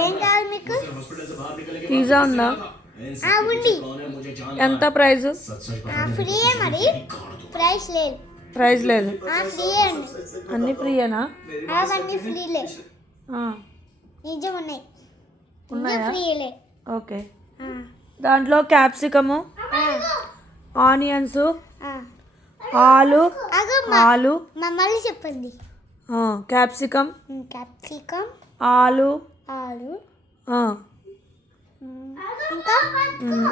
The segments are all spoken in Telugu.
ఏం కావాలి మీకు? పిజ్జా ఉందా? ఉంది. ఎంత ప్రైస్? ఫ్రీయే మరి, ప్రైస్ లేదు. ప్రైస్ లేదు, ఫ్రీయే అండి. అన్నీ ఫ్రీయేనా? అవన్నీ ఫ్రీలే, ఆ, నిజం ఉన్నాయి. ఉన్నాయా? ఫ్రీలే. ఓకే. దాంట్లో క్యాప్సికము, ఆనియన్స్, ఆలు ఆలు మమ్మల్ని చెప్పండి. క్యాప్సికమ్, క్యాప్సికమ్, ఆలు, ఆలు, ఆ, ఇంకా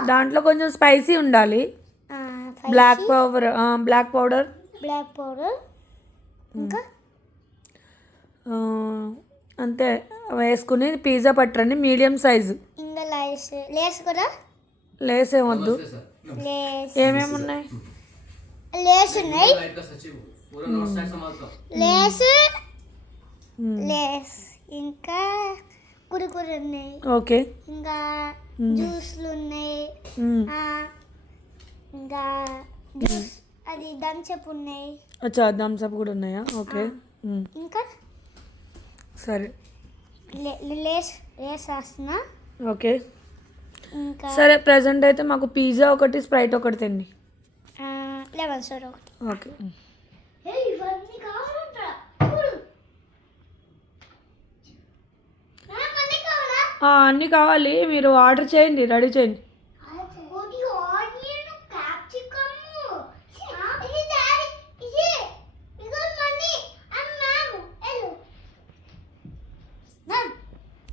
దాంట్లో కొంచెం స్పైసీ ఉండాలి. Black powder, black powder, black powder, ఇంకా అంతే వేసుకుని పిజ్జా పట్టండి, మీడియం సైజు. ఇంకా లేస్, లేస్ కూడా లేస్ ఏమొద్దు. లేస్ ఏమేమి ఉన్నాయి? లేస్ ఉన్నాయి. లేస్, లేస్, ఇంకా కురుకురు ఉన్నాయి. ఓకే. ఇంకా జ్యూస్లు ఉన్నాయి. ఇంకా జ్యూస్ అది థమ్స్అప్ ఉన్నాయి. అచ్చా, థమ్స్అప్ కూడా ఉన్నాయా? ఓకే. ఇంకా సరే, లేస్, లేస్ రాస్తున్నా. ఓకే. ఇంకా సరే, ప్రజెంట్ అయితే మాకు పిజ్జా ఒకటి, స్ప్రైట్ ఒకటి తెండి. లెమన్ సోడా ఒకటి. ఓకే. అన్నీ కావాలి, మీరు ఆర్డర్ చేయండి, రెడీ చేయండి.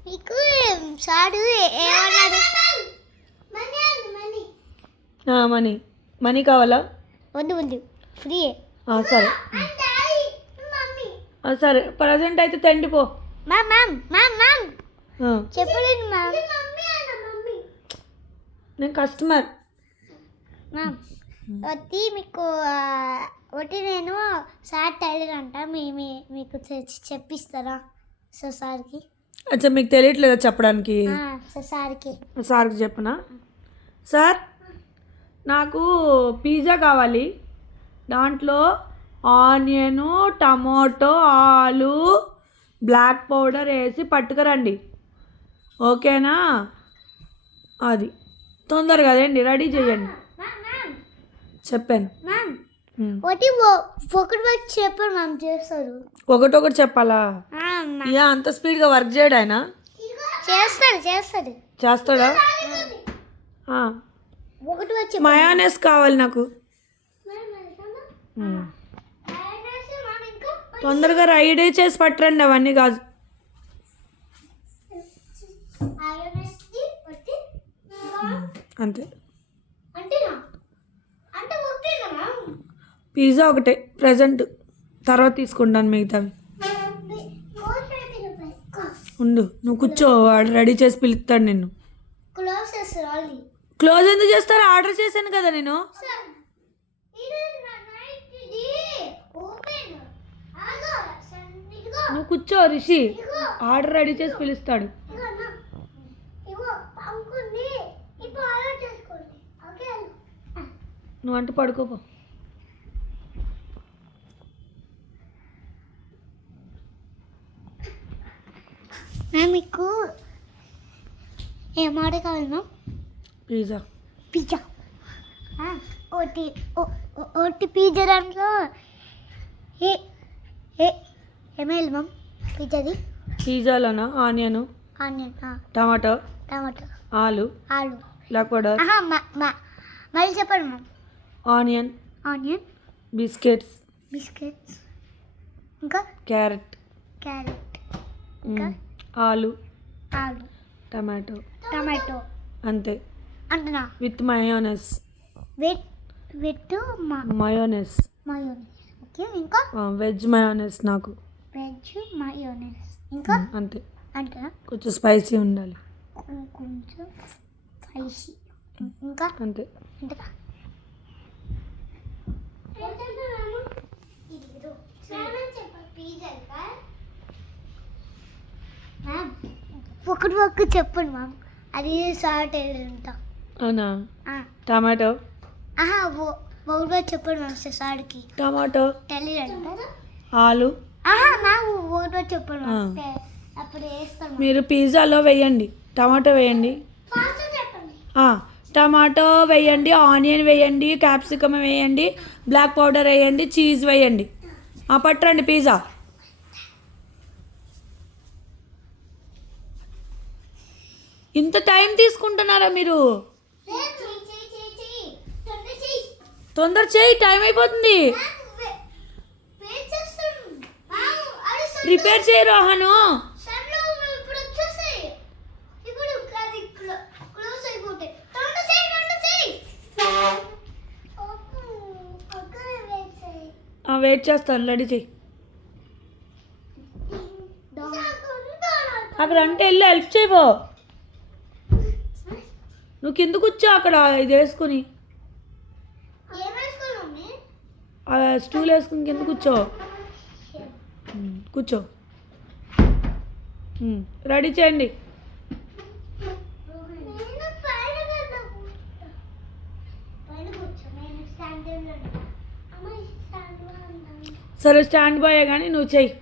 మీకు సాడు ఏమన్నాడు? మనీ మనీ కావాలా? వద్దు వద్దు, ఫ్రీ. సరే సరే, ప్రజెంట్ అయితే తెండి పో. మ్యామ్ మ్యామ్ మ్యామ్ మ్యామ్ చెప్పలేదు మ్యామ్. నేను కస్టమర్. మ్యామ్ వచ్చి మీకు ఒకటి నేను సార్ టైలర్ అంట, మీకు చెప్పిస్తారా? సో సార్కి. అచ్చా, మీకు తెలియట్లేదా చెప్పడానికి? సో సార్కి చెప్పనా? సార్, నాకు పిజ్జా కావాలి, దాంట్లో ఆనియను, టమాటో, ఆలు, బ్లాక్ పౌడర్ వేసి పట్టుకురండి, ఓకేనా? అది తొందరగా అదేండి, రెడీ చేయండి. చెప్పాను. మ్యామ్ ఒకటి ఒకటి చెప్పారు మ్యామ్, చేస్తారు. ఒకటొకటి చెప్పాలా? ఇక అంత స్పీడ్గా వర్క్ చేయడు ఆయన. చేస్తాడా? ఒకటి వచ్చి మయోనైస్ కావాలి నాకు. తొందరగా రెడీ చేసి పట్టరండి, అవన్నీ కాదు. అంతే. పిజ్జా ఒకటే ప్రజెంట్, తర్వాత తీసుకుంటాను మిగతావి. ఉండు, నువ్వు కూర్చో, వాడు రెడీ చేసి పిలుస్తాడు నిన్ను. క్లోజ్ ఎందుకు చేస్తారు? ఆర్డర్ చేశాను కదా నేను. నువ్వు కూర్చో రిషి, ఆర్డర్ రెడీ చేసి పిలుస్తాడు. నువ్వు అంటూ పడుకోపో. మీకు ఏం ఆర్డర్ కావాలి మ్యామ్? పిజ్జా. పిజ్జా ఒకటి, ఒకటి పిజ్జా. దాంట్లో ఏమేయాలి మ్యామ్ పిజ్జాది? పిజ్జాలోనా ఆనియన్, టమాటో, ఆలు, బ్లాక్ పౌడర్, మళ్ళీ చెప్పండి మ్యామ్. ఆనియన్, బిస్కెట్స్, ఇంకా క్యారెట్, ఇంకా ఆలు, టమాటో, అంతే. అంటున్నా విత్ మయోనైస్. మయోనైస్. ఓకే. ఇంకా వెజ్ మయోనైస్ నాకు. ఇంకా అంతే. అంటున్నా కొంచెం స్పైసీ ఉండాలి. కొంచెం స్పైసీ. ఇంకా అంతే. ఒకటి చెప్పండి మ్యామ్, అది సాల్ట్ అంట. అవునా? టమాటో. ఒకటి చెప్పండి మ్యామ్, సార్కి. టమాటో, తెలియదు. ఆలు, మ్యామ్ ఒకటి చెప్పండి మ్యామ్, అప్పుడు వేస్తాం. మీరు పిజ్జాలో వేయండి, టమాటో వేయండి, ఫాస్ట్ చెప్పండి. టమాటో వేయండి, ఆనియన్ వేయండి, క్యాప్సికమ్ వేయండి, బ్లాక్ పౌడర్ వేయండి, చీజ్ వేయండి. పట్టండి పిజ్జా. ఇంత టైం తీసుకుంటున్నారా మీరు? తొందర చేయి, టైం అయిపోతుంది. ప్రిపేర్ చేయి రోహను. వెయిట్ చేస్తాను, రెడీ చెయ్యి. అక్కడ అంటే వెళ్ళి హెల్ప్ చేయబో. నువ్వు కింద కూర్చో అక్కడ, ఇది వేసుకుని స్టూల్ వేసుకుని కింద కూర్చో. కూర్చో. రెడీ చేయండి. సరే స్టాండ్ బాయ్ కానీ నువ్వు చెయ్యి.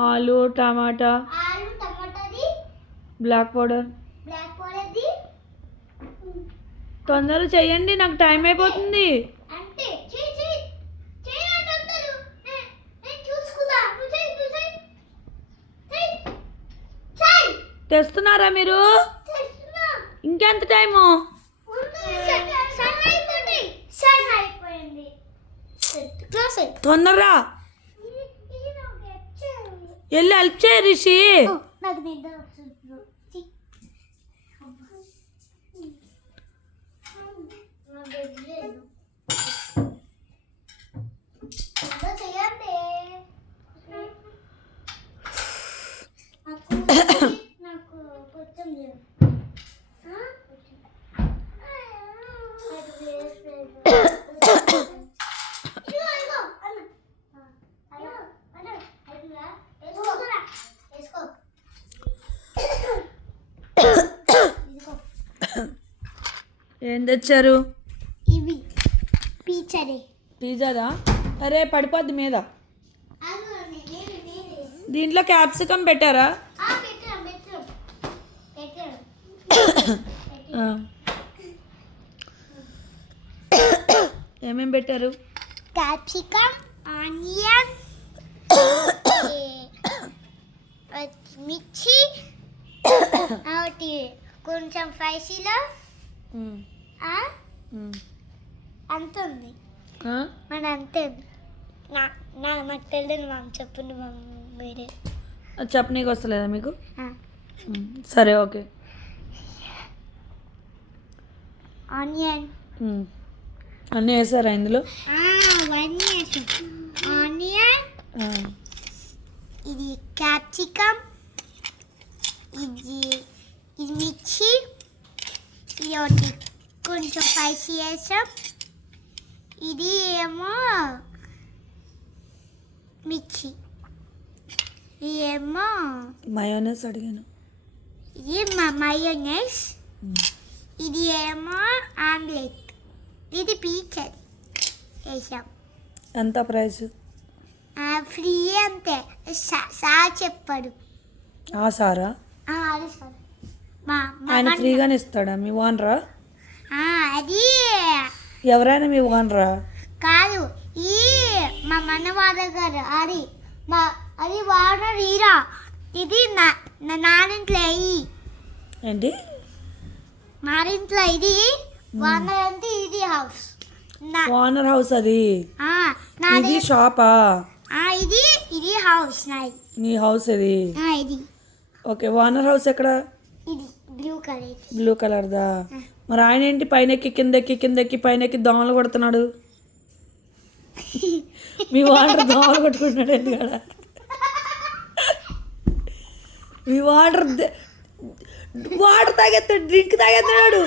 ఆలు టమాటా, బ్లాక్ పౌడర్. తొందరగా చెయ్యండి, నాకు టైం అయిపోతుంది. తెస్తున్నారా మీరు? ఇంకెంత టైము? తొందరరా వెళ్ళి హెల్ప్ చేయ రిషి. నాకు నిద్ర వస్తుంది. నాకు కొంచెం ఏం తెచ్చారు? ఇవి పిజ్జాదే. పిజ్జాదా? అరే పడిపోద్ది మీద. దీంట్లో క్యాప్సికమ్ పెట్టారా? ఏమేమి పెట్టారు? క్యాప్సికమ్, ఆనియన్, మిర్చి, ఒకటి కొంచెం స్పైసీలో అంత ఉంది. మన అంతే నాకు తెలియదు మాకు చెప్పండి మీరే. చెప్పనీకి వస్తలేదా మీకు? సరే ఓకే. ఆనియన్ అన్నీ వేసారా ఇందులో? ఆనియన్, ఇది క్యాప్సికమ్, ఇది మిర్చి, ఇది ఒకటి కొంచెం స్పైసీ వేసాం, ఇది ఏమో మిర్చి, ఇది ఏమో మయోనైస్ అడిగాను. ఇది మయోనైస్, ఇది ఏమో ఆమ్లెట్, ఇది పిజ్జా వేసాం. ఎంత ప్రైస్? ఫ్రీ అంతే. సార్ చెప్పాడు. సారా? అది సార్ ఆయన ఫ్రీగానే ఇస్తాడా? మీ ఓనరా? అది ఎవరైనా మీ ఓనరా? కాదు, ఈ మా మనవాద గారు. అది ఓనర్ ఈరా. ఇది నారింట్లో ఏంటి? నారింట్లో ఇది ఓనర్ అంటే ఇది హౌస్. ఓనర్ హౌస్ అది. ఇది షాపా? ఇది హౌస్ నాది. నీ హౌస్ ఇది? ఇది ఓకే. ఓనర్ హౌస్ ఎక్కడ? ఇది బ్లూ కలర్. బ్లూ కలర్దా? మరి ఆయన ఏంటి పైనెక్కి కిందెక్కి కిందెక్కి పైనెక్కి దోమలు కొడుతున్నాడు? మీ వాటర్ దోమలు కొట్టుకుంటున్నాడు ఎందుకడ మీ వాటర్ తాగేస్తాడు డ్రింక్ తాగేస్తున్నాడు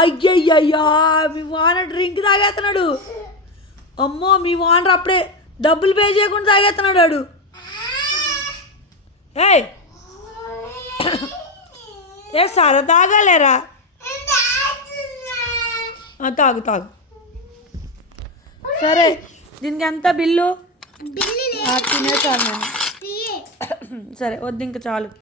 అయ్యయ్యయ్యా మీ వానర్ డ్రింక్ తాగేస్తున్నాడు అమ్మో మీ వానర్ అప్పుడే డబ్బులు పే చేయకుండా తాగేస్తున్నాడు వాడు ఏయ్ ఏ సరదాగా లేరా తాగు తాగు సరే దీనికి ఎంత బిల్లు తినేసాను నేను సరే వద్దు ఇంకా చాలు